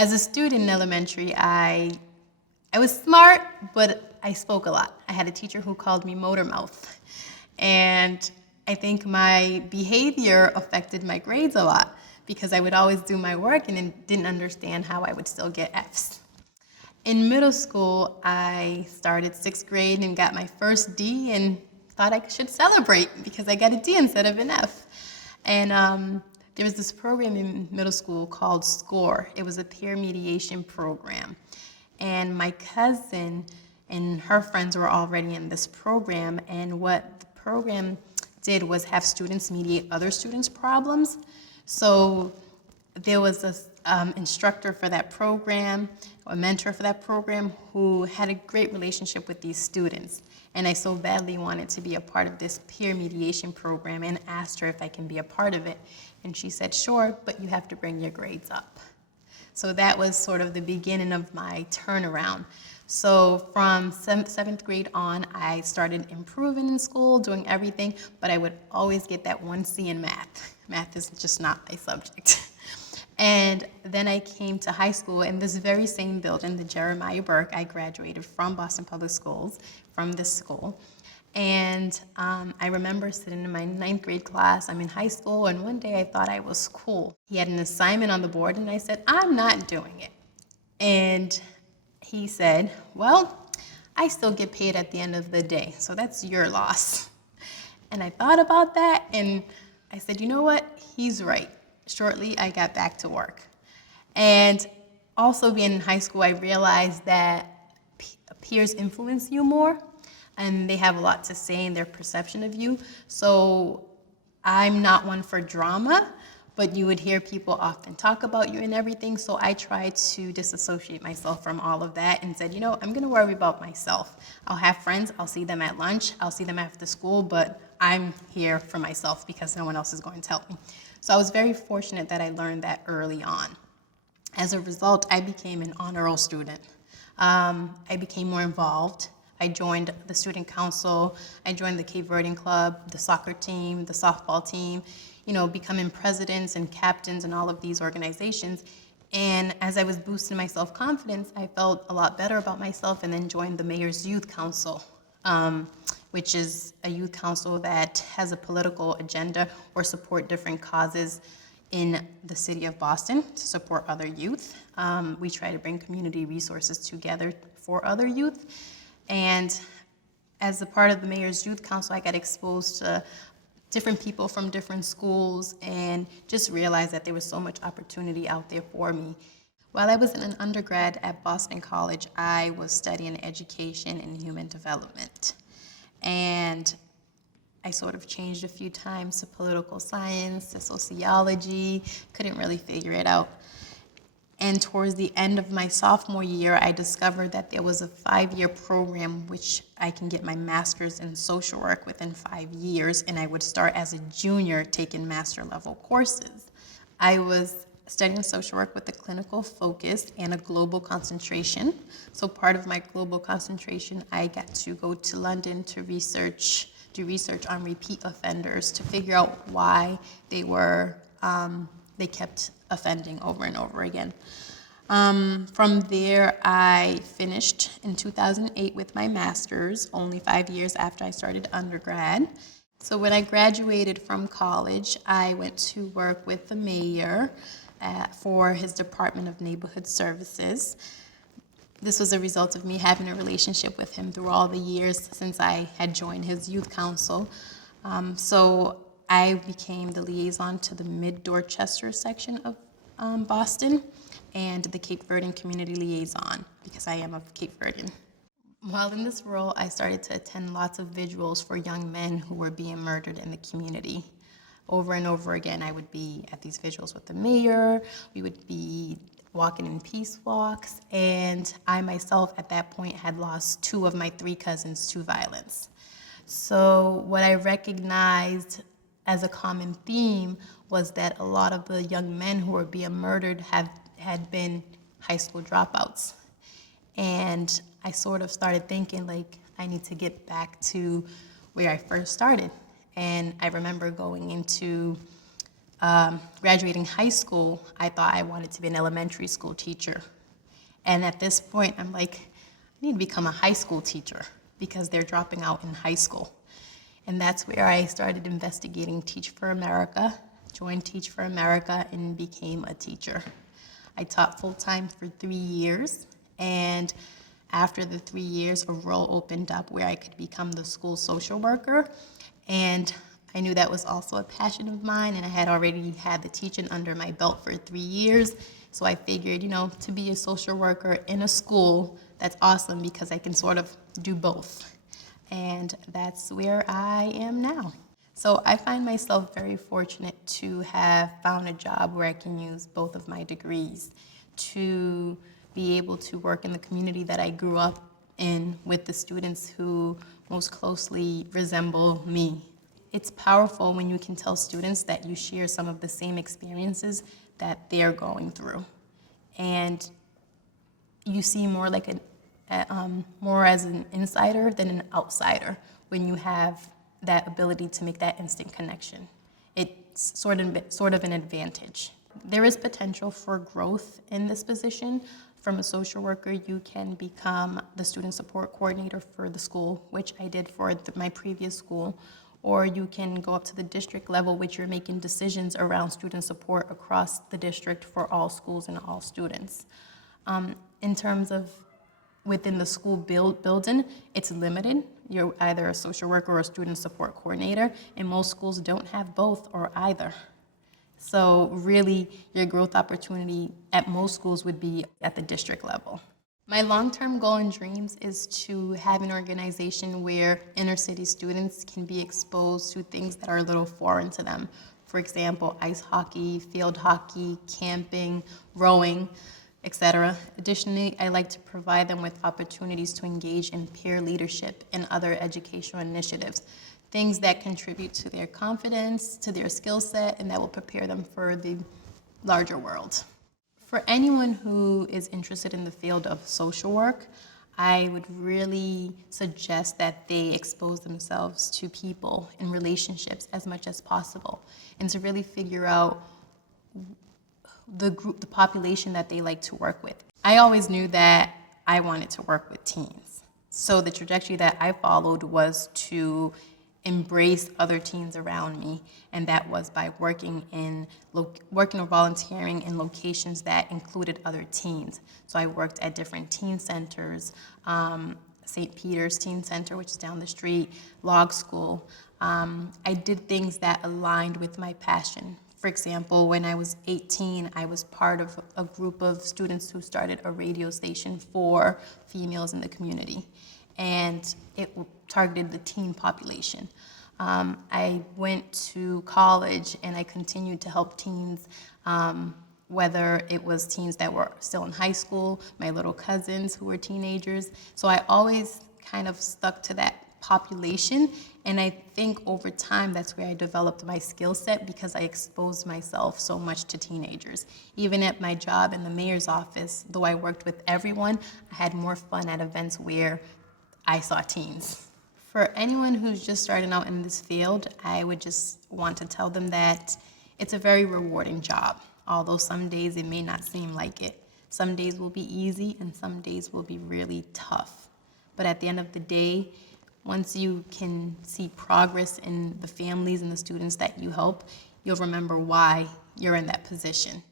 As a student in elementary, I was smart, but I spoke a lot. I had a teacher who called me motor mouth. And I think my behavior affected my grades a lot because I would always do my work and then didn't understand how I would still get Fs. In middle school, I started sixth grade and got my first D and thought I should celebrate because I got a D instead of an F. And there was this program in middle school called SCORE. It was a peer mediation program. And my cousin and her friends were already in this program. And what the program did was have students mediate other students' problems. So there was a instructor for that program, a mentor for that program, who had a great relationship with these students. And I so badly wanted to be a part of this peer mediation program and asked her if I can be a part of it. And she said, sure, but you have to bring your grades up. So that was sort of the beginning of my turnaround. So from seventh grade on, I started improving in school, doing everything, but I would always get that 1C in math. Math is just not my subject. And then I came to high school in this very same building, the Jeremiah Burke. I graduated from Boston Public Schools, from this school. And I remember sitting in my ninth grade class. I'm in high school, and one day I thought I was cool. He had an assignment on the board, and I said, I'm not doing it. And he said, well, I still get paid at the end of the day, so that's your loss. And I thought about that, and I said, you know what? He's right. Shortly, I got back to work. And also being in high school, I realized that peers influence you more, and they have a lot to say in their perception of you. So I'm not one for drama, but you would hear people often talk about you and everything. So I tried to disassociate myself from all of that and said, you know, I'm gonna worry about myself. I'll have friends, I'll see them at lunch, I'll see them after school, but I'm here for myself because no one else is going to help me. So I was very fortunate that I learned that early on. As a result, I became an honor roll student. I became more involved. I joined the student council, I joined the Cape Verdean Club, the soccer team, the softball team, you know, becoming presidents and captains in all of these organizations. And as I was boosting my self-confidence, I felt a lot better about myself and then joined the Mayor's Youth Council, which is a youth council that has a political agenda or support different causes in the city of Boston to support other youth. We try to bring community resources together for other youth. And as a part of the Mayor's Youth Council, I got exposed to different people from different schools and just realized that there was so much opportunity out there for me. While I was in an undergrad at Boston College, I was studying education and human development. And I sort of changed a few times to political science, to sociology, couldn't really figure it out. And towards the end of my sophomore year, I discovered that there was a 5-year program which I can get my master's in social work within 5 years, and I would start as a junior taking master level courses. I was studying social work with a clinical focus and a global concentration. So part of my global concentration, I got to go to London to do research on repeat offenders to figure out why they kept offending over and over again. From there, I finished in 2008 with my master's, only 5 years after I started undergrad. So when I graduated from college, I went to work with the mayor for his Department of Neighborhood Services. This was a result of me having a relationship with him through all the years since I had joined his youth council. So I became the liaison to the Mid-Dorchester section of Boston and the Cape Verdean community liaison because I am of Cape Verdean. While in this role, I started to attend lots of vigils for young men who were being murdered in the community. Over and over again, I would be at these vigils with the mayor, we would be walking in peace walks, and I myself at that point had lost 2 of my 3 cousins to violence. So what I recognized as a common theme was that a lot of the young men who were being murdered had been high school dropouts. And I sort of started thinking, like, I need to get back to where I first started. And I remember going into graduating high school, I thought I wanted to be an elementary school teacher. And at this point, I'm like, I need to become a high school teacher because they're dropping out in high school. And that's where I started investigating Teach for America, joined Teach for America, and became a teacher. I taught full-time for 3 years, and after the 3 years, a role opened up where I could become the school social worker. And I knew that was also a passion of mine, and I had already had the teaching under my belt for 3 years. So I figured, to be a social worker in a school, that's awesome because I can sort of do both. And that's where I am now. So I find myself very fortunate to have found a job where I can use both of my degrees to be able to work in the community that I grew up in with the students who most closely resemble me. It's powerful when you can tell students that you share some of the same experiences that they're going through. And you see more like more as an insider than an outsider when you have that ability to make that instant connection. It's sort of an advantage. There is potential for growth in this position. From a social worker, you can become the student support coordinator for the school, which I did for my previous school, or you can go up to the district level, which you're making decisions around student support across the district for all schools and all students. In terms of within the school building, it's limited. You're either a social worker or a student support coordinator, and most schools don't have both or either. So really, your growth opportunity at most schools would be at the district level. My long-term goal and dreams is to have an organization where inner city students can be exposed to things that are a little foreign to them. For example, ice hockey, field hockey, camping, rowing, etc. Additionally, I like to provide them with opportunities to engage in peer leadership and other educational initiatives, things that contribute to their confidence, to their skill set, and that will prepare them for the larger world. For anyone who is interested in the field of social work, I would really suggest that they expose themselves to people and relationships as much as possible, and to really figure out the population that they like to work with. I always knew that I wanted to work with teens. So the trajectory that I followed was to embrace other teens around me, and that was by working or volunteering in locations that included other teens. So I worked at different teen centers, St. Peter's Teen Center, which is down the street, Log School. I did things that aligned with my passion. For example, when I was 18, I was part of a group of students who started a radio station for females in the community, and it targeted the teen population. I went to college and I continued to help teens, whether it was teens that were still in high school, my little cousins who were teenagers. So I always kind of stuck to that population, and I think over time that's where I developed my skill set because I exposed myself so much to teenagers. Even at my job in the mayor's office, though I worked with everyone, I had more fun at events where I saw teens. For anyone who's just starting out in this field, I would just want to tell them that it's a very rewarding job, although some days it may not seem like it. Some days will be easy and some days will be really tough. But at the end of the day, once you can see progress in the families and the students that you help, you'll remember why you're in that position.